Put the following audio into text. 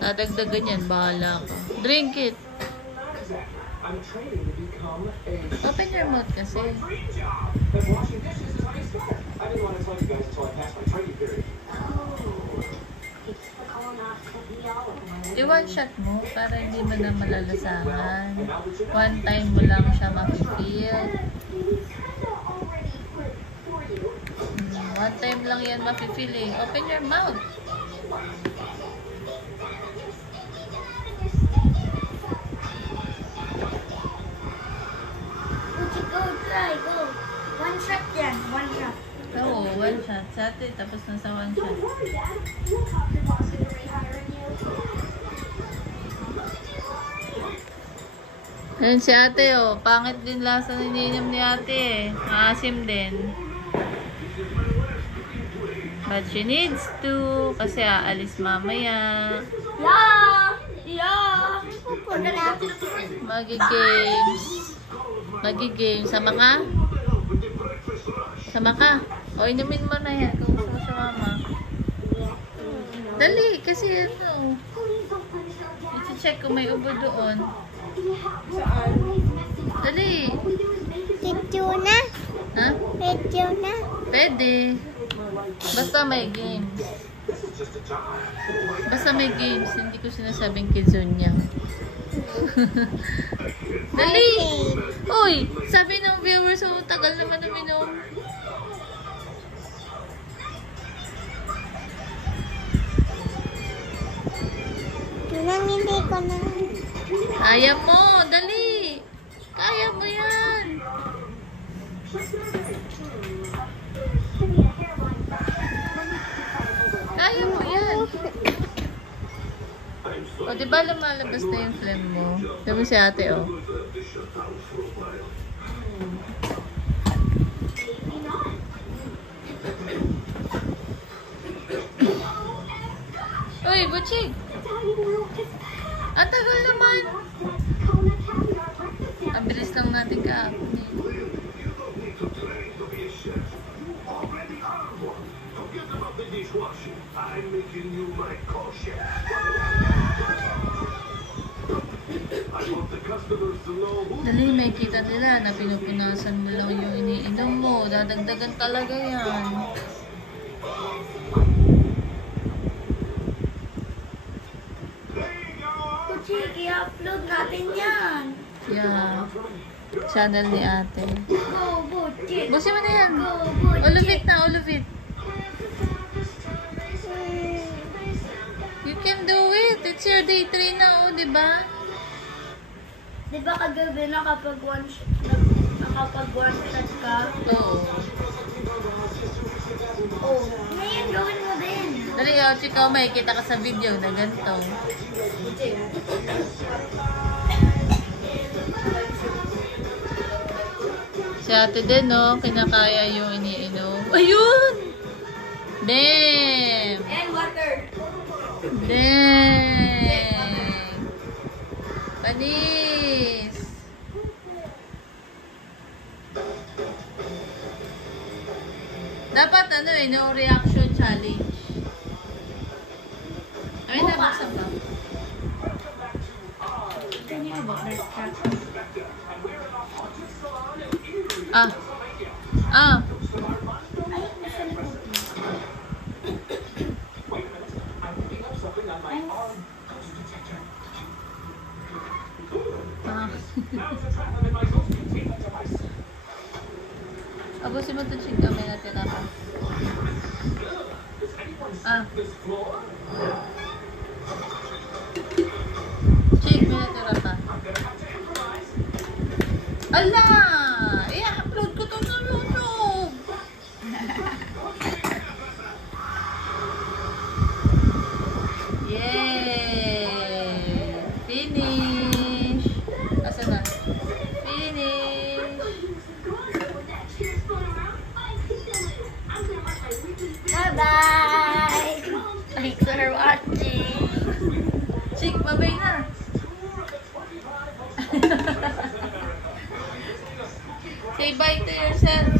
Dadagdagan yan, bahala ka. Drink it. Open your mouth kasi. I-one shot mo para hindi mo na malalasangan. One time mo lang siya ma-feel. One time lang yan ma-feel eh. Open your mouth. Go, try, go. One shot yan, one shot. Oo, one shot. Sa atin, tapos na sa one shot. Ayun si ate oh. Pangit din lasa na iniinom ni ate eh. Maasim din. But she needs to. Kasi aalis mamaya. Yeah! Yeah! Magi-games. Magi-games. Sama ka? Sama ka? O, inumin mo na yan. Kung gusto mo sa mama. Dali. Kasi ano. I-check kung may ubo doon. Saan? Dali. Video na? Ha? Video na? Pwede. Basta may games. Basta may games. Hindi ko sinasabing kizunya. Dali! Uy! Sabi ng viewers, oh, tagal naman uminom. Hindi ko na. Kaya mo! Dali! Kaya mo yan! Kaya mo yan! O, diba lumalabas na yung phlegm mo? Sabi si ate, oh. Uy, Butchig! Ang tagal naman! Ang bilis lang natin kahapon eh. Dali, may kita nila na pinupunasan mo lang yung iniinom mo. Dadagdagan talaga yan. Sige, i-upload natin yan. Yeah. Channel ni ate. Go, Butchik. Busin mo na yan. Go, Butchik. All of it na, all of it. You can do it. It's your day 3 na, oh, diba? Diba kagabi nakapag one shot ka? Oo. Oh. Ngayon, gawin mo din. Dali, oh, chikaw, may kita ka sa video na ganito. Si ate din, no? Kinakaya yung iniinom. Ayun! Damn! And water. Damn! Panis! Dapat ano eh, no reaction challenge. Ay, nabuksan ba? Can you about this cat? Ah. Ah. Ay, nasa likod. Ah. Abusin mo ito, chika. May natira ka. Ah. Chik, may natira ka. Ala! I-upload ko ito sa YouTube! Yay! Finish! Asa na? Finish! Bye-bye! Thanks for watching! Chik, babay na! Say bye to yourself!